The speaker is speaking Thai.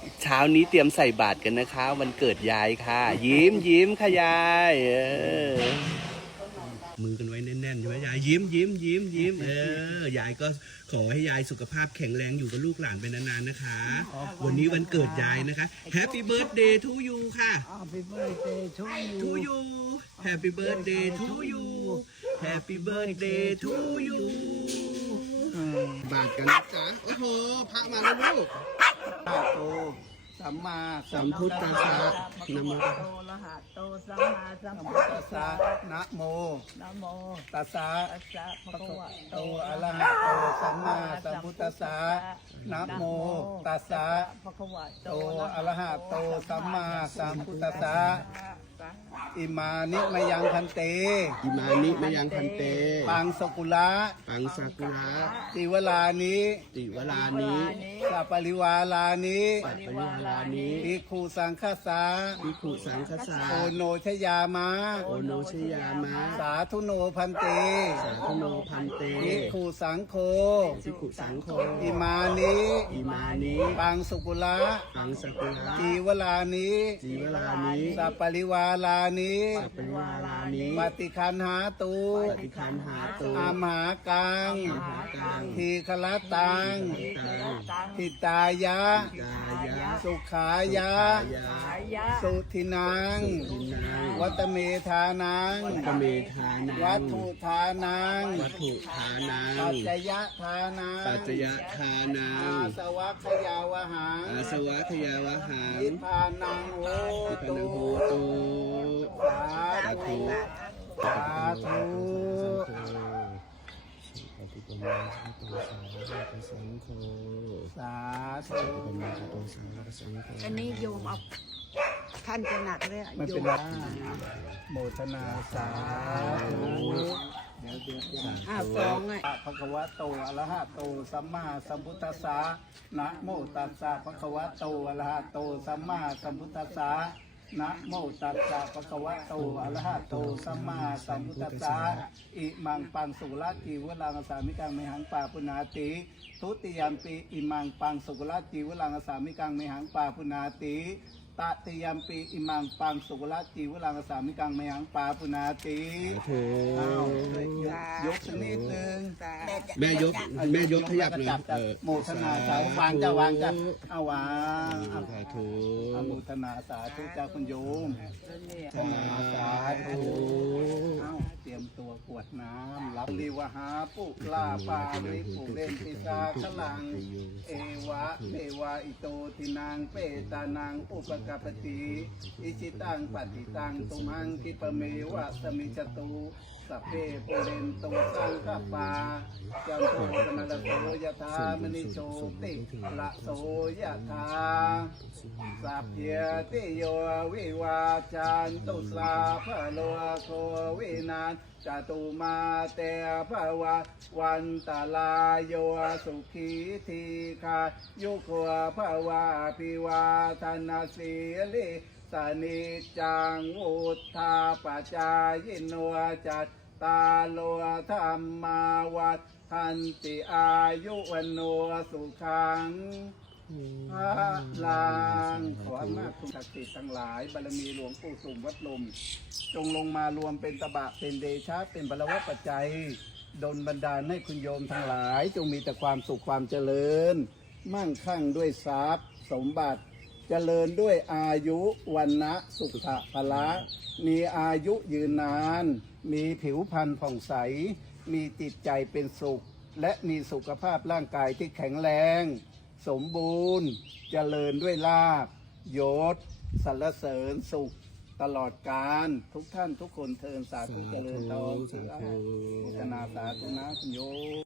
เช้านี้เตรียมใส่บาตรกันนะคะวันเกิดยายค่ะ ยิ้มยิ้มค่ะยายมือกันไว้แน่นๆใช่ไหมยายยิ้มยิ้มยิ้มยิ้มยายก็ขอให้ยายสุขภาพแข็งแรงอยู่กับลูกหลานไปนานๆนะคะวันนี้วันเกิดยายนะคะ Happy Birthday to you ค่ะ Happy birthday to you Happy Birthday to you Happy Birthday to you บาทกันนะจ๊ะโอ้โหพระมาแล้วลูกอะโตสัมมาสัมพุทธัสสะนะโมโตละหะโตสัมมาสัมนะพุโมทธัตัสสสะสะนะโมนะโมตัสสะตัสสะภะคะวะโตโตอะระหะโตสัมมาสัมพุทธัสสะนะโมตัสสะภะคะวะโตโตอะระหะโตสัมมาสัมพุทธัสสะอิมานิมยังคันเตอิมานิมยังพันเตปังสกุละปังสากุระติวลานิติวลานิสัปปริวาลานิปัปปริหารานิภิกขุสังฆสาภิกขุสังฆสาโอโนชยามะโอโนชยามะสาธุโนพันเตสาธุโนพันเตภิกขุสังโฆภิกขุสังโฆอิมานิอิมานิปังสุกุละปังสากุระจีวลานิจีวลานิสัปปริวาลานิสัปปริวารานิปฏิคันหาตุปฏิคันหาตุอามหากังมหากังทีคละตังตังทิตายะกายะสุขายะยาอายะสุทินังทินังวัตเมธานังกเมธานังวัตถุทานังวัตถุทานังปัจจยทานังปัจจยทานัอาง สวัคยาวหังอาสวะขยาวหังนิพพานังโหทิพตุนังโหตุสาสาธุธุสาธุปฏิปมาสังโฆสังโฆสาธุปฏิปมาสังโฆสังโฆอันนี้โยมเอาท่านจะหนักเลยอะไม่โยเป็นมไรโมทนาสาธุเดี๋ยวสองอ่ะภะคะวะโตอะระหะโตสัมมาสัมพุทธัสสะนะโมตัสสะภะคะวะโตอะระหะโตสัมมาสัมพุทธัสสะนะโมตัสสะภะคะวะโตอะระหะโตสัมมาสัมพุทธัสสะอิมังปังสุรจีวรังสามิกังเมหังปาปุนาติทุติยมปีอิมังปังสุรจีวรังสามิกังเมหังปาปุนาติตติยมปีอิมังปังสุรจีวรังสามิกังเมหังปาปุนาติเธออ้าวยกสักนิดนึงแม่ยกขยับหน่อยจับโมทนาสาวางจะวางจะเอาวางเอาสาธุอนุโมทนาสาธุเจ้าคุณโยมสาธุเอาเตรียมตัวกวดน้ำรับดีวหาปุลาปาริปุเรนติสาขลัง เอวะเมวะอิโตทินังเปตานังอุปกปปติอิจิตังปฏิตังตุมังคิปะเมวะสมิจตุสัพเพปุเรนตุสังคปาจันโทปนรโสยถามณิโชติละโสยถาสัพเพติโยวิวาจันตุสาภะโลโควินันจตุมาเตภวะวันตาลายโยสุขีทีคายุโกภวะพิวาธนาสีลิสนิจังวุธาปจายโนจัตตาโลธรรมาวัฏทันติอายุวันโนสุขังพระลังขออำนาจคุณศักดิ์สิทธิ์ทั้งหลายบารมีหลวงปู่สุ่มวัดลมจงลงมารวมเป็นตบะเป็นเดชะเป็นบรวปัจจัยดลบันดาลให้คุณโยมทั้งหลายจงมีแต่ความสุขความเจริญมั่งคั่งด้วยทรัพย์สมบัติเจริญด้วยอายุวันนะสุขะพละมีอายุยืนนานมีผิวพรรณผ่องใสมีจิตใจเป็นสุขและมีสุขภาพร่างกายที่แข็งแรงสมบูรณ์เจริญด้วยลาภยศสรรเสริญสุขตลอดกาลทุกท่านทุกคนเทินสาธุเจริญทองสาธุพัฒนาสาธุนะคุณโยม